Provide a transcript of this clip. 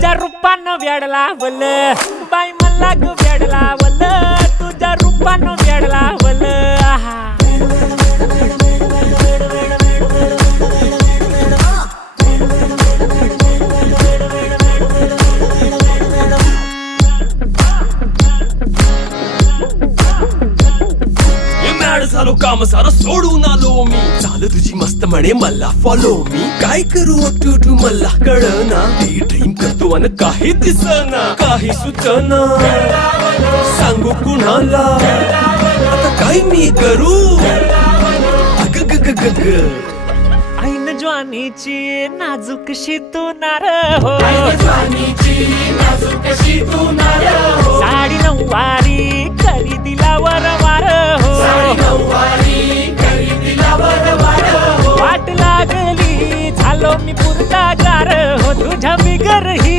तुझ्या रूपानं वेड लावल बाई मला ग वेड लावल तुझ्या रूपानं वेड लावल आहा झालो काम सारं सोडून आलो मी चाल तुझी मस्त म्हणे मला फॉलो मी काय करू टू मला कळना ती ड्रीम करतो अन काही दिसना काही सुचना सांगू कुणाला आता काय मी करू अग ग ग ग ग ऐन ज्वानीची नाजूकशी तू नार हो साडी नऊवारी करी दिला वरवार हो वाट लागली झालो मी पुरता गार हो तुझ्या बिगर ही